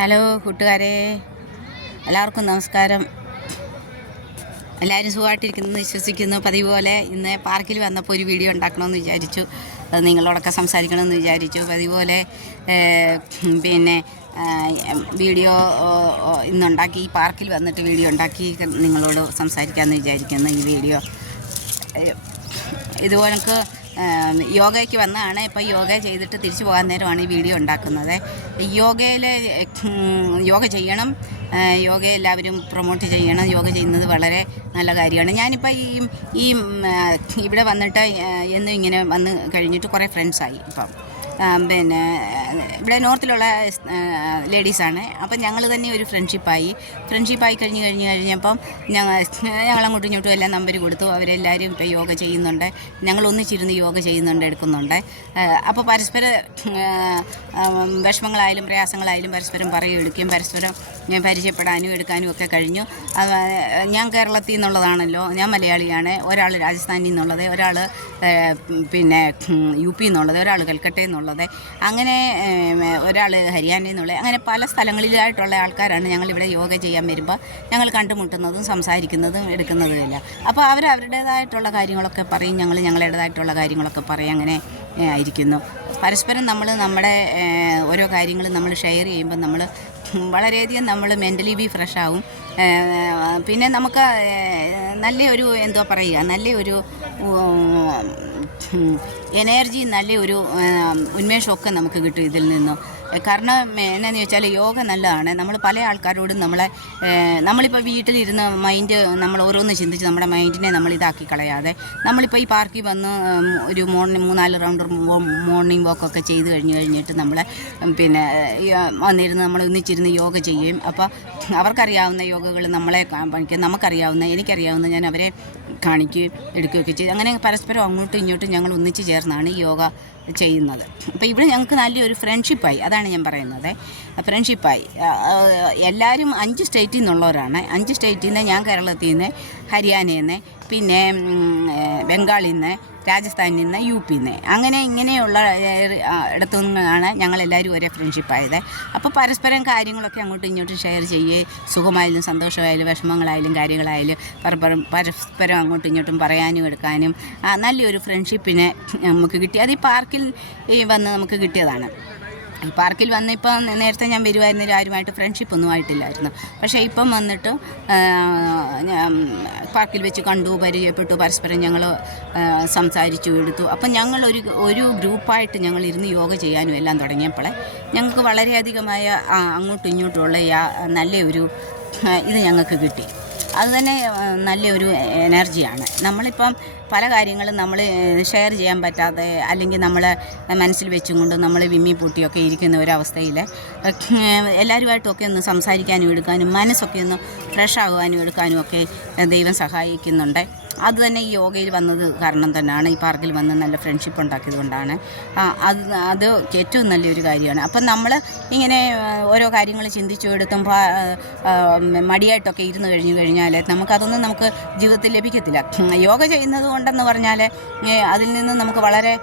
Hello കൂട്ടുകാരെ, എല്ലാവർക്കും നമസ്കാരം. എല്ലാവരും സുഖമായിട്ടിരിക്കുന്നു വിശ്വസിക്കുന്നു. പതിവ് പോലെ ഇന്ന് പാർക്കിൽ വന്നപ്പോൾ ഒരു വീഡിയോ ഉണ്ടാക്കണമെന്ന് വിചാരിച്ചു, നിങ്ങളോടൊക്കെ സംസാരിക്കണമെന്ന് വിചാരിച്ചു. പതിവ് പോലെ പിന്നെ വീഡിയോ ഇന്നുണ്ടാക്കി, ഈ പാർക്കിൽ വന്നിട്ട് വീഡിയോ ഉണ്ടാക്കി നിങ്ങളോട് സംസാരിക്കാമെന്ന് വിചാരിക്കുന്നു. ഈ വീഡിയോ ഇതുപോലൊക്കെ യോഗയ്ക്ക് വന്നതാണ്. ഇപ്പോൾ യോഗ ചെയ്തിട്ട് തിരിച്ചു പോകാൻ നേരമാണ് ഈ വീഡിയോ ഉണ്ടാക്കുന്നത്. യോഗ ചെയ്യണം, യോഗ എല്ലാവരും പ്രൊമോട്ട് ചെയ്യണം. യോഗ ചെയ്യുന്നത് വളരെ നല്ല കാര്യമാണ്. ഞാനിപ്പോൾ ഈ ഇവിടെ വന്നിട്ട് എന്നും ഇങ്ങനെ വന്ന് കഴിഞ്ഞിട്ട് കുറേ ഫ്രണ്ട്സായി. ഇപ്പം പിന്നെ ഇവിടെ നോർത്തിലുള്ള ലേഡീസാണ്. അപ്പം ഞങ്ങൾ തന്നെ ഒരു ഫ്രണ്ട്ഷിപ്പായി കഴിഞ്ഞപ്പം ഞങ്ങളങ്ങോട്ടും ഇങ്ങോട്ടും എല്ലാം നമ്പർ കൊടുത്തു. അവരെല്ലാവരും ഇപ്പോൾ യോഗ ചെയ്യുന്നുണ്ട്, ഞങ്ങൾ ഒന്നിച്ചിരുന്ന് യോഗ ചെയ്യുന്നുണ്ട്, എടുക്കുന്നുണ്ട്. അപ്പോൾ പരസ്പര വിഷമങ്ങളായാലും പ്രയാസങ്ങളായാലും പരസ്പരം എടുക്കുകയും പരസ്പരം പരിചയപ്പെടാനും എടുക്കാനും ഒക്കെ കഴിഞ്ഞു. ഞാൻ കേരളത്തിൽ നിന്നുള്ളതാണല്ലോ, ഞാൻ മലയാളിയാണ്. ഒരാൾ രാജസ്ഥാനിൽ നിന്നുള്ളത്, ഒരാൾ പിന്നെ UP എന്നുള്ളത്, ഒരാൾ കൽക്കട്ടയിൽ നിന്നുള്ളത്, അങ്ങനെ ഒരാൾ ഹരിയാനയിൽ നിന്നുള്ളത്, അങ്ങനെ പല സ്ഥലങ്ങളിലായിട്ടുള്ള ആൾക്കാരാണ് ഞങ്ങളിവിടെ യോഗ ചെയ്യാൻ വരുമ്പോൾ ഞങ്ങൾ കണ്ടുമുട്ടുന്നതും സംസാരിക്കുന്നതും എടുക്കുന്നതുമില്ല. അപ്പോൾ അവരുടേതായിട്ടുള്ള കാര്യങ്ങളൊക്കെ പറയും, ഞങ്ങളുടേതായിട്ടുള്ള കാര്യങ്ങളൊക്കെ പറയും. അങ്ങനെ ആയിരിക്കുന്നു. പരസ്പരം നമ്മുടെ ഓരോ കാര്യങ്ങളും നമ്മൾ ഷെയർ ചെയ്യുമ്പോൾ നമ്മൾ വളരെയധികം നമ്മൾ മെൻ്റലി ഫ്രഷ് ആവും. പിന്നെ നമുക്ക് നല്ലൊരു നല്ലൊരു എനർജി, നല്ലൊരു ഉന്മേഷമൊക്കെ നമുക്ക് കിട്ടും ഇതിൽ നിന്നും. കാരണം എന്നാന്ന് ചോദിച്ചാൽ യോഗ നല്ലതാണ്. നമ്മൾ പല ആൾക്കാരോടും നമ്മളിപ്പോൾ വീട്ടിലിരുന്ന് മൈൻഡ് നമ്മൾ ഓരോന്ന് ചിന്തിച്ച് നമ്മുടെ മൈൻഡിനെ നമ്മൾ ഇതാക്കി കളയാതെ നമ്മളിപ്പോൾ ഈ പാർക്കിൽ വന്ന് ഒരു 3-4 റൗണ്ട് മോർണിംഗ് വാക്കൊക്കെ ചെയ്ത് കഴിഞ്ഞിട്ട് നമ്മൾ പിന്നെ വന്നിരുന്ന് നമ്മൾ ഒന്നിച്ചിരുന്ന് യോഗ ചെയ്യും. അപ്പോൾ അവർക്കറിയാവുന്ന യോഗകൾ എനിക്കറിയാവുന്ന ഞാൻ അവരെ കാണിക്കുകയും എടുക്കുകയൊക്കെ ചെയ്യും. അങ്ങനെ പരസ്പരം അങ്ങോട്ടും ഇങ്ങോട്ടും ഞങ്ങൾ ഒന്നിച്ച് ചേർന്നാണ് യോഗ ചെയ്യുന്നത്. അപ്പോൾ ഇവിടെ ഞങ്ങൾക്ക് നല്ലൊരു ഫ്രണ്ട്ഷിപ്പായി. അതാണ് ഞാൻ പറയുന്നത്, ഫ്രണ്ട്ഷിപ്പായി. എല്ലാവരും 5 സ്റ്റേറ്റിൽ നിന്നുള്ളവരാണ്. 5 സ്റ്റേറ്റിൽ നിന്ന്, ഞാൻ കേരളത്തിൽ നിന്ന്, ഹരിയാനയിൽ നിന്ന്, പിന്നെ ബംഗാളിൽ നിന്ന്, രാജസ്ഥാനിൽ നിന്ന്, UP നിന്ന്, ഇങ്ങനെയുള്ള ഇടത്തു നിന്നാണ് ഞങ്ങളെല്ലാവരും ഒരേ ഫ്രണ്ട്ഷിപ്പായത്. അപ്പോൾ പരസ്പരം കാര്യങ്ങളൊക്കെ അങ്ങോട്ടും ഇങ്ങോട്ടും ഷെയർ ചെയ്യുകയും സുഖമായാലും സന്തോഷമായാലും വിഷമങ്ങളായാലും കാര്യങ്ങളായാലും പരസ്പരം അങ്ങോട്ടും ഇങ്ങോട്ടും പറയാനും എടുക്കാനും നല്ലൊരു ഫ്രണ്ട്ഷിപ്പിനെ നമുക്ക് കിട്ടി. അത് ഈ പാർക്കിൽ വന്ന് നമുക്ക് കിട്ടിയതാണ്. ഈ പാർക്കിൽ വന്ന് ഇപ്പം നേരത്തെ ഞാൻ വരുമായിരുന്നില്ല, ആരുമായിട്ട് ഫ്രണ്ട്ഷിപ്പൊന്നും ആയിട്ടില്ലായിരുന്നു. പക്ഷേ ഇപ്പം വന്നിട്ട് പാർക്കിൽ വെച്ച് കണ്ടു, പരിചയപ്പെട്ടു, പരസ്പരം ഞങ്ങൾ സംസാരിച്ചു എടുത്തു. അപ്പം ഞങ്ങൾ ഒരു ഗ്രൂപ്പായിട്ട് ഞങ്ങൾ ഇരുന്ന് യോഗ ചെയ്യാനും എല്ലാം തുടങ്ങിയപ്പോൾ ഞങ്ങൾക്ക് വളരെയധികമായ അങ്ങോട്ടും ഇങ്ങോട്ടുമുള്ള നല്ലൊരു ഇത് ഞങ്ങൾക്ക് കിട്ടി. അതുതന്നെ നല്ലൊരു എനർജിയാണ്. നമ്മളിപ്പം പല കാര്യങ്ങളും നമ്മൾ ഷെയർ ചെയ്യാൻ പറ്റാതെ, അല്ലെങ്കിൽ നമ്മൾ മനസ്സിൽ വെച്ചും കൊണ്ട് നമ്മൾ വിമ്മി പൂട്ടിയൊക്കെ ഇരിക്കുന്ന ഒരവസ്ഥയിൽ എല്ലാവരുമായിട്ടൊക്കെ ഒന്ന് സംസാരിക്കാനും എടുക്കാനും മനസ്സൊക്കെ ഒന്ന് ഫ്രഷ് ആകുവാനും എടുക്കാനും ഒക്കെ ദൈവം സഹായിക്കുന്നുണ്ട്. അതുതന്നെ ഈ യോഗയിൽ വന്നത് കാരണം തന്നെയാണ്. ഈ പാർക്കിൽ വന്ന് നല്ല ഫ്രണ്ട്ഷിപ്പ് ഉണ്ടാക്കിയത് കൊണ്ടാണ്. അത് ഏറ്റവും നല്ലൊരു കാര്യമാണ്. അപ്പം നമ്മൾ ഇങ്ങനെ ഓരോ കാര്യങ്ങൾ ചിന്തിച്ചു എടുത്തും മടിയായിട്ടൊക്കെ ഇരുന്ന് കഴിഞ്ഞാൽ നമുക്കതൊന്നും നമുക്ക് ജീവിതത്തിൽ ലഭിക്കത്തില്ല. യോഗ ചെയ്യുന്നത് കൊണ്ടെന്ന് പറഞ്ഞാൽ അതിൽ നിന്ന് നമുക്ക് വളരെ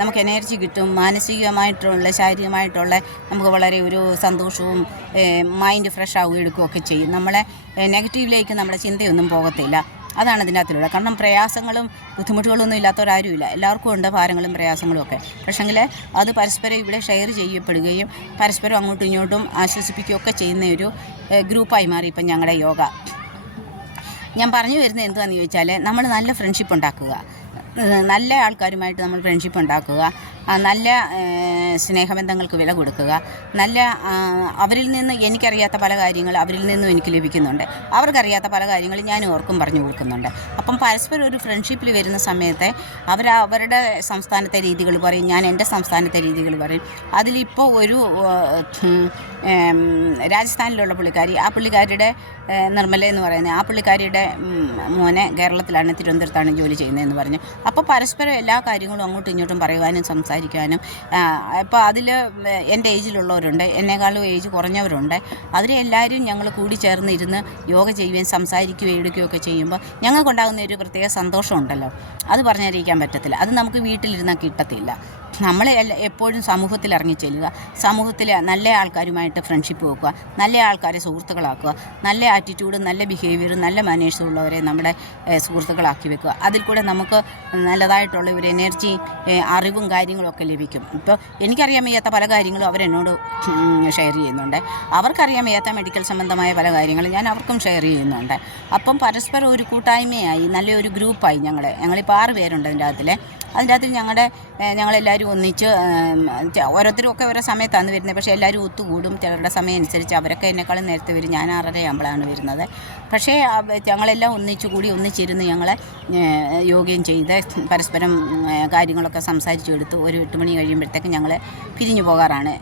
നമുക്ക് എനർജി കിട്ടും. മാനസികമായിട്ടുള്ള ശാരീരികമായിട്ടുള്ള നമുക്ക് വളരെ ഒരു സന്തോഷവും മൈൻഡ് ഫ്രഷ് ആവുകയും എടുക്കുകയൊക്കെ ചെയ്യും. നമ്മളെ നെഗറ്റീവിലേക്ക് നമ്മുടെ ചിന്തയൊന്നും പോകത്തില്ല. അതാണ് അതിൻ്റെ അകത്തിലൂടെ. കാരണം പ്രയാസങ്ങളും ബുദ്ധിമുട്ടുകളൊന്നും ഇല്ലാത്തവരാരുമില്ല, എല്ലാവർക്കും ഉണ്ട് ഭാരങ്ങളും പ്രയാസങ്ങളും ഒക്കെ. പക്ഷേങ്കിൽ അത് പരസ്പരം ഇവിടെ ഷെയർ ചെയ്യപ്പെടുകയും പരസ്പരം അങ്ങോട്ടും ഇങ്ങോട്ടും ആശ്വസിപ്പിക്കുകയൊക്കെ ചെയ്യുന്ന ഒരു ഗ്രൂപ്പായി മാറി ഇപ്പം ഞങ്ങളുടെ യോഗ. ഞാൻ പറഞ്ഞു വരുന്നത് എന്താണെന്ന് ചോദിച്ചാൽ, നമ്മൾ നല്ല ഫ്രണ്ട്ഷിപ്പ് ഉണ്ടാക്കുക, നല്ല ആൾക്കാരുമായിട്ട് നമ്മൾ ഫ്രണ്ട്ഷിപ്പ് ഉണ്ടാക്കുക, നല്ല സ്നേഹബന്ധങ്ങൾക്ക് വില കൊടുക്കുക, നല്ല അവരിൽ നിന്ന് എനിക്കറിയാത്ത പല കാര്യങ്ങൾ അവരിൽ നിന്നും എനിക്ക് ലഭിക്കുന്നുണ്ട്, അവർക്കറിയാത്ത പല കാര്യങ്ങൾ ഞാൻ ഓർക്കും പറഞ്ഞു കൊടുക്കുന്നുണ്ട്. അപ്പം പരസ്പരം ഒരു ഫ്രണ്ട്ഷിപ്പിൽ വരുന്ന സമയത്ത് അവരുടെ സംസ്ഥാനത്തെ രീതികൾ പറയും, ഞാൻ എൻ്റെ സംസ്ഥാനത്തെ രീതികൾ പറയും. അതിലിപ്പോൾ ഒരു രാജസ്ഥാനിലുള്ള പുള്ളിക്കാരിയുടെ നിർമ്മല എന്ന് പറയുന്നത്, ആ പുള്ളിക്കാരിയുടെ മോനെ കേരളത്തിലാണ്, തിരുവനന്തപുരത്താണ് ജോലി ചെയ്യുന്നതെന്ന് പറഞ്ഞു. അപ്പോൾ പരസ്പരം എല്ലാ കാര്യങ്ങളും അങ്ങോട്ടും ഇങ്ങോട്ടും പറയുവാനും സംസാരിക്കാനും. അപ്പോൾ അതിൽ എൻ്റെ ഏജിലുള്ളവരുണ്ട്, എന്നെക്കാളും ഏജ് കുറഞ്ഞവരുണ്ട്. അവരെല്ലാവരും ഞങ്ങൾ കൂടി ചേർന്നിരുന്ന് യോഗ ചെയ്യുകയും സംസാരിക്കുകയും എടുക്കുകയൊക്കെ ചെയ്യുമ്പോൾ ഞങ്ങൾക്കുണ്ടാകുന്ന ഒരു പ്രത്യേക സന്തോഷമുണ്ടല്ലോ, അത് പറഞ്ഞറിയിക്കാൻ പറ്റത്തില്ല. അത് നമുക്ക് വീട്ടിലിരുന്നാൽ കിട്ടത്തില്ല. നമ്മൾ എപ്പോഴും സമൂഹത്തിൽ ഇറങ്ങിച്ചെല്ലുക, സമൂഹത്തിൽ നല്ല ആൾക്കാരുമായിട്ട് ഫ്രണ്ട്ഷിപ്പ് വെക്കുക, നല്ല ആൾക്കാരെ സുഹൃത്തുക്കളാക്കുക, നല്ല ആറ്റിറ്റ്യൂഡും നല്ല ബിഹേവിയറും നല്ല മാനേഴ്സും ഉള്ളവരെ നമ്മുടെ സുഹൃത്തുക്കളാക്കി വെക്കുക. അതിൽ കൂടെ നമുക്ക് നല്ലതായിട്ടുള്ള ഒരു എനർജി, അറിവും കാര്യങ്ങളൊക്കെ ലഭിക്കും. ഇപ്പോൾ എനിക്കറിയാൻ വയ്യാത്ത പല കാര്യങ്ങളും അവരെന്നോട് ഷെയർ ചെയ്യുന്നുണ്ട്, അവർക്കറിയാൻ വയ്യാത്ത മെഡിക്കൽ സംബന്ധമായ പല കാര്യങ്ങളും ഞാൻ അവർക്കും ഷെയർ ചെയ്യുന്നുണ്ട്. അപ്പം പരസ്പരം ഒരു കൂട്ടായ്മയായി നല്ലൊരു ഗ്രൂപ്പായി ഞങ്ങളിപ്പോൾ 6 പേരുണ്ട് അതിൻ്റെ അകത്തിൽ ഞങ്ങളെല്ലാവരും ഒന്നിച്ച് ഓരോരുത്തരും ഒക്കെ ഓരോ സമയത്താണ് വരുന്നത്. പക്ഷേ എല്ലാവരും ഒത്തുകൂടും. ചിലരുടെ സമയം അനുസരിച്ച് അവരൊക്കെ എന്നെക്കാളും നേരത്തെ വരും, ഞാൻ 6:30 ആകുമ്പോഴാണ് വരുന്നത്. പക്ഷേ ഞങ്ങളെല്ലാം ഒന്നിച്ചിരുന്ന് ഞങ്ങൾ യോഗയും ചെയ്ത് പരസ്പരം കാര്യങ്ങളൊക്കെ സംസാരിച്ചു എടുത്ത് ഒരു 8 മണി കഴിയുമ്പോഴത്തേക്ക് ഞങ്ങൾ പിരിഞ്ഞു പോകാറാണ്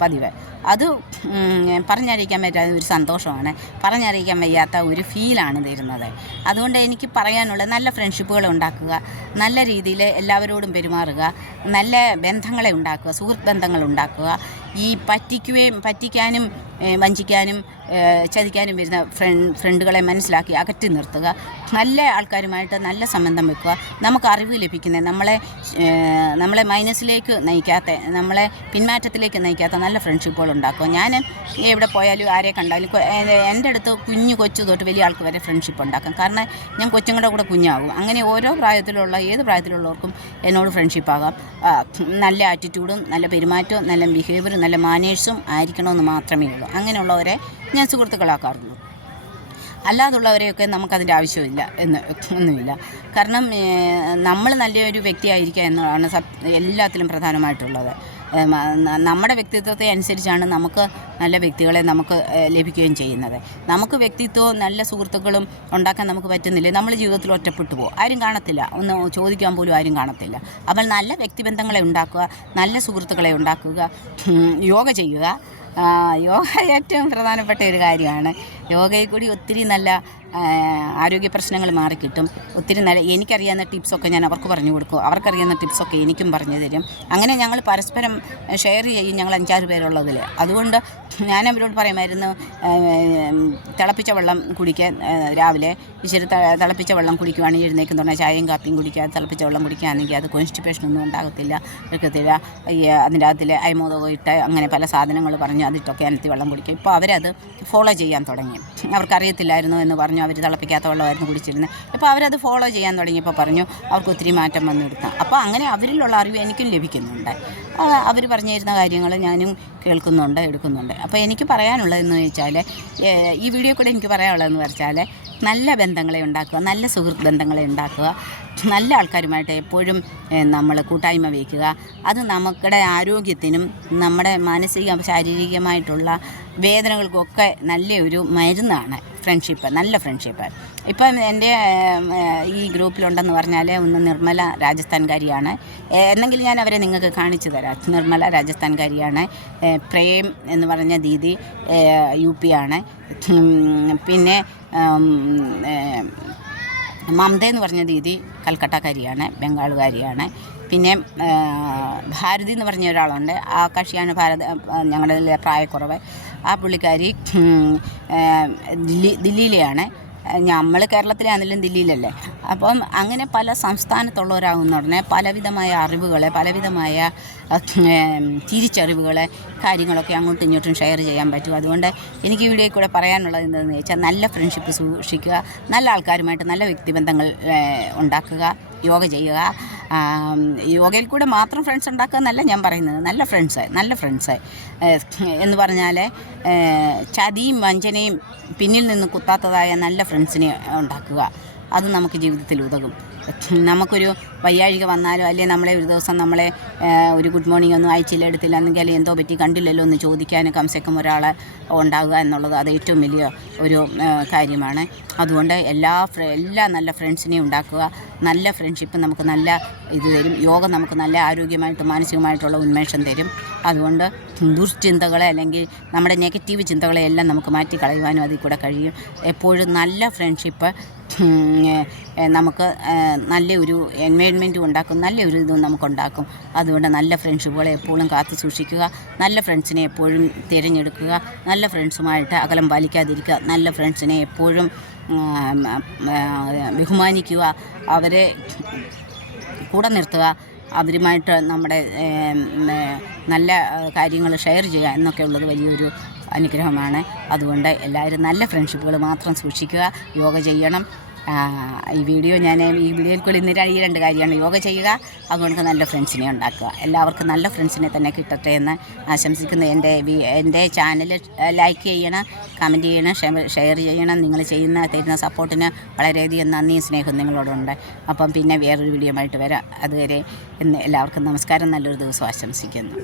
പതിവ്. അത് പറഞ്ഞറിയിക്കാൻ പറ്റാത്ത ഒരു സന്തോഷമാണ്, പറഞ്ഞറിയിക്കാൻ വയ്യാത്ത ഒരു ഫീലാണ് തരുന്നത്. അതുകൊണ്ട് എനിക്ക് പറയാനുള്ളത് നല്ല ഫ്രണ്ട്ഷിപ്പുകൾ ഉണ്ടാക്കുക, നല്ല രീതിയിൽ എല്ലാവരോടും പെരുമാറുക, നല്ല ബന്ധങ്ങളെ ഉണ്ടാക്കുക, സുഹൃത്ത് ബന്ധങ്ങൾ ഉണ്ടാക്കുക. ഈ പറ്റിക്കാനും വഞ്ചിക്കാനും ചതിക്കാനും വരുന്ന ഫ്രണ്ടുകളെ മനസ്സിലാക്കി അകറ്റി നിർത്തുക. നല്ല ആൾക്കാരുമായിട്ട് നല്ല സംബന്ധം വെക്കുക. നമുക്ക് അറിവ് ലഭിക്കുന്ന നമ്മളെ മൈനസിലേക്ക് നയിക്കാത്ത, നമ്മളെ പിന്മാറ്റത്തിലേക്ക് നയിക്കാത്ത നല്ല ഫ്രണ്ട്ഷിപ്പുകൾ ഉണ്ടാക്കുക. ഞാൻ എവിടെ പോയാലും ആരെ കണ്ടാലും എൻ്റെ അടുത്ത് കൊച്ചു തൊട്ട് വലിയ ആൾക്ക് വരെ ഫ്രണ്ട്ഷിപ്പ് ഉണ്ടാക്കാം. കാരണം ഞാൻ കൊച്ചുങ്ങളുടെ കൂടെ കുഞ്ഞാകും. അങ്ങനെ ഓരോ പ്രായത്തിലുള്ള ഏത് പ്രായത്തിലുള്ളവർക്കും എന്നോട് ഫ്രണ്ട്ഷിപ്പാകാം. നല്ല ആറ്റിറ്റ്യൂഡും നല്ല പെരുമാറ്റവും നല്ല ബിഹേവിയറും നല്ല മാനേഴ്സും ആയിരിക്കണമെന്ന് മാത്രമേ ഉള്ളൂ. അങ്ങനെയുള്ളവരെ ഞാൻ സുഹൃത്തുക്കളാക്കാറുള്ളൂ. അല്ലാതുള്ളവരെയൊക്കെ നമുക്കതിൻ്റെ ആവശ്യമില്ല ഒന്നുമില്ല. കാരണം നമ്മൾ നല്ലൊരു വ്യക്തിയായിരിക്കുക എന്നതാണ് എല്ലാത്തിലും പ്രധാനമായിട്ടുള്ളത്. നമ്മുടെ വ്യക്തിത്വത്തെ അനുസരിച്ചാണ് നമുക്ക് നല്ല വ്യക്തികളെ നമുക്ക് ലഭിക്കുകയും ചെയ്യുന്നത്. നമുക്ക് വ്യക്തിത്വവും നല്ല സുഹൃത്തുക്കളും ഉണ്ടാക്കാൻ നമുക്ക് പറ്റുന്നില്ല, നമ്മൾ ജീവിതത്തിൽ ഒറ്റപ്പെട്ടു പോകും. ആരും കാണത്തില്ല, ഒന്ന് ചോദിക്കാൻ പോലും ആരും കാണത്തില്ല. അപ്പോൾ നല്ല വ്യക്തിബന്ധങ്ങളെ ഉണ്ടാക്കുക, നല്ല സുഹൃത്തുക്കളെ ഉണ്ടാക്കുക, യോഗ ചെയ്യുക. യോഗ ഏറ്റവും പ്രധാനപ്പെട്ട ഒരു കാര്യമാണ്. യോഗയിൽ കൂടി ഒത്തിരി നല്ല ആരോഗ്യ പ്രശ്നങ്ങൾ മാറിക്കിട്ടും. ഒത്തിരി നല്ല എനിക്കറിയാവുന്ന ടിപ്സൊക്കെ ഞാൻ അവർക്ക് പറഞ്ഞു കൊടുക്കും, അവർക്കറിയാവുന്ന ടിപ്സൊക്കെ എനിക്കും പറഞ്ഞു തരും. അങ്ങനെ ഞങ്ങൾ പരസ്പരം ഷെയർ ചെയ്യും, ഞങ്ങൾ 5-6 പേരുള്ളതിൽ. അതുകൊണ്ട് ഞാൻ അവരോട് പറയുമായിരുന്നു, തിളപ്പിച്ച വെള്ളം കുടിക്കാൻ രാവിലെ ഇച്ചിരി തിളപ്പിച്ച വെള്ളം കുടിക്കുകയാണെങ്കിൽ എഴുന്നേക്കുന്നുണ്ട്, ചായയും കാപ്പിയും കുടിക്കുക. തിളപ്പിച്ച വെള്ളം കുടിക്കുകയാണെങ്കിൽ അത് കോൺസ്റ്റിപ്പേഷനൊന്നും എടുക്കത്തില്ല. അതിൻ്റെ അകത്തിൽ അയമോദകം ഇട്ട് അങ്ങനെ പല സാധനങ്ങൾ പറഞ്ഞ് അതിട്ടൊക്കെ അനത്തി വെള്ളം കുടിക്കുക. ഇപ്പോൾ അവരത് ഫോളോ ചെയ്യാൻ തുടങ്ങി. അവർക്കറിയത്തില്ലായിരുന്നു എന്ന് പറഞ്ഞു, അവർ തിളപ്പിക്കാത്ത വെള്ളമായിരുന്നു കുടിച്ചിരുന്നത്. ഇപ്പോൾ അവരത് ഫോളോ ചെയ്യാൻ തുടങ്ങിയപ്പോൾ പറഞ്ഞു അവർക്ക് ഒത്തിരി മാറ്റം വന്നെടുത്താൽ. അപ്പോൾ അങ്ങനെ അവരിലുള്ള അറിവ് എനിക്കും ലഭിക്കുന്നുണ്ട്. അവർ പറഞ്ഞു തരുന്ന കാര്യങ്ങൾ ഞാനും കേൾക്കുന്നുണ്ട്, എടുക്കുന്നുണ്ട്. അപ്പോൾ എനിക്ക് പറയാനുള്ളതെന്ന് വെച്ചാൽ, ഈ വീഡിയോ കൂടെ എനിക്ക് പറയാനുള്ളതെന്ന് വെച്ചാൽ, നല്ല ബന്ധങ്ങളെ ഉണ്ടാക്കുക, നല്ല സുഹൃത്ത് ബന്ധങ്ങളെ ഉണ്ടാക്കുക, നല്ല ആൾക്കാരുമായിട്ട് എപ്പോഴും നമ്മൾ കൂട്ടായ്മ വയ്ക്കുക. അത് നമ്മുടെ ആരോഗ്യത്തിനും നമ്മുടെ മാനസിക ശാരീരികമായിട്ടുള്ള വേദനകൾക്കൊക്കെ നല്ലൊരു മരുന്നാണ് ഫ്രണ്ട്ഷിപ്പ്, നല്ല ഫ്രണ്ട്ഷിപ്പ്. ഇപ്പം എൻ്റെ ഈ ഗ്രൂപ്പിലുണ്ടെന്ന് പറഞ്ഞാൽ ഒന്ന് നിർമ്മല രാജസ്ഥാൻകാരിയാണ്, എന്നെങ്കിലും ഞാൻ അവരെ നിങ്ങൾക്ക് കാണിച്ചു തരാം. നിർമ്മല രാജസ്ഥാൻകാരിയാണ്. പ്രേം എന്ന് പറഞ്ഞ ദീദി UP ആണ്. പിന്നെ മമത എന്ന് പറഞ്ഞ ദീദി കൽക്കട്ടക്കാരിയാണ്, ബംഗാളുകാരിയാണ്. പിന്നെ ഭാരതി എന്ന് പറഞ്ഞ ഒരാളുണ്ട്, ആ കക്ഷിയാണ് ഞങ്ങളുടെ പ്രായക്കുറവ്. ആ പുള്ളിക്കാരി ദില്ലിയിലെയാണ്. നമ്മൾ കേരളത്തിലാണെങ്കിലും ദില്ലിയിലല്ലേ. അപ്പം അങ്ങനെ പല സംസ്ഥാനത്തുള്ളവരാകുന്ന ഉടനെ പലവിധമായ അറിവുകൾ, പലവിധമായ തിരിച്ചറിവുകൾ, കാര്യങ്ങളൊക്കെ അങ്ങോട്ടും ഇങ്ങോട്ടും ഷെയർ ചെയ്യാൻ പറ്റും. അതുകൊണ്ട് എനിക്ക് ഈ വീഡിയോയിൽ കൂടെ പറയാനുള്ളത് എന്താണെന്ന് വെച്ചാൽ, നല്ല ഫ്രണ്ട്ഷിപ്പ് സൂക്ഷിക്കുക, നല്ല ആൾക്കാരുമായിട്ട് നല്ല വ്യക്തിബന്ധങ്ങൾ ഉണ്ടാക്കുക, യോഗ ചെയ്യുക. യോഗയിൽ കൂടെ മാത്രം ഫ്രണ്ട്സ് ഉണ്ടാക്കുക എന്നല്ല ഞാൻ പറയുന്നത്, നല്ല ഫ്രണ്ട്സ് എന്ന് പറഞ്ഞാൽ ചതിയും വഞ്ചനയും പിന്നിൽ നിന്ന് കുത്താത്തതായ നല്ല ഫ്രണ്ട്സിനെ ഉണ്ടാക്കുക. അത് നമുക്ക് ജീവിതത്തിൽ ഉതകും. നമുക്കൊരു വയ്യാഴിക വന്നാലോ അല്ലെങ്കിൽ നമ്മളെ ഒരു ദിവസം നമ്മളെ ഒരു ഗുഡ് മോർണിംഗ് ഒന്നും അയച്ചില്ല, എടുത്തില്ല, എന്നെങ്കിൽ എന്തോ പറ്റി കണ്ടില്ലല്ലോ എന്ന് ചോദിക്കാൻ കംസേക്കും ഒരാൾ ഉണ്ടാകുക എന്നുള്ളത് അത് ഏറ്റവും വലിയ ഒരു കാര്യമാണ്. അതുകൊണ്ട് എല്ലാ നല്ല ഫ്രണ്ട്സിനെയും ഉണ്ടാക്കുക. നല്ല ഫ്രണ്ട്ഷിപ്പ് നമുക്ക് നല്ല ഇത് തരും. യോഗ നമുക്ക് നല്ല ആരോഗ്യമായിട്ട് മാനസികമായിട്ടുള്ള ഉന്മേഷം തരും. അതുകൊണ്ട് ദുർചിന്തകളെ അല്ലെങ്കിൽ നമ്മുടെ നെഗറ്റീവ് ചിന്തകളെ എല്ലാം നമുക്ക് മാറ്റിക്കളയുവാനും അതിൽ കൂടെ കഴിയും. എപ്പോഴും നല്ല ഫ്രണ്ട്ഷിപ്പ് നമുക്ക് നല്ലൊരു എൻവയോൺമെൻറ്റും ഉണ്ടാക്കും, നല്ലൊരു ഇതും നമുക്കുണ്ടാക്കും. അതുകൊണ്ട് നല്ല ഫ്രണ്ട്ഷിപ്പുകളെ എപ്പോഴും കാത്തു സൂക്ഷിക്കുക, നല്ല ഫ്രണ്ട്സിനെ എപ്പോഴും തിരഞ്ഞെടുക്കുക, നല്ല ഫ്രണ്ട്സുമായിട്ട് അകലം പാലിക്കാതിരിക്കുക, നല്ല ഫ്രണ്ട്സിനെ എപ്പോഴും ബഹുമാനിക്കുക, അവരെ കൂടെ നിർത്തുക. അവരുമായിട്ട് നമ്മുടെ നല്ല കാര്യങ്ങൾ ഷെയർ ചെയ്യുക എന്നൊക്കെ ഉള്ളത് വലിയൊരു അനുഗ്രഹമാണ്. അതുകൊണ്ട് എല്ലാവരും നല്ല ഫ്രണ്ട്ഷിപ്പുകൾ മാത്രം സൂക്ഷിക്കുക, യോഗ ചെയ്യണം. ഈ വീഡിയോയിൽ കൂടി ഇന്ന് ഈ 2 കാര്യമാണ്: യോഗ ചെയ്യുക, അതുകൊണ്ട് നല്ല ഫ്രണ്ട്സിനെ ഉണ്ടാക്കുക. എല്ലാവർക്കും നല്ല ഫ്രണ്ട്സിനെ തന്നെ കിട്ടട്ടെ എന്ന് ആശംസിക്കുന്നു. എൻ്റെ ചാനൽ ലൈക്ക് ചെയ്യണം, കമൻറ്റ് ചെയ്യണം, ഷെയർ ചെയ്യണം. നിങ്ങൾ തരുന്ന സപ്പോർട്ടിന് വളരെയധികം നന്ദിയും സ്നേഹവും നിങ്ങളോടുണ്ട്. അപ്പം പിന്നെ വേറൊരു വീഡിയോ ആയിട്ട് വരാം. അതുവരെ എല്ലാവർക്കും നമസ്കാരം, നല്ലൊരു ദിവസം ആശംസിക്കുന്നു.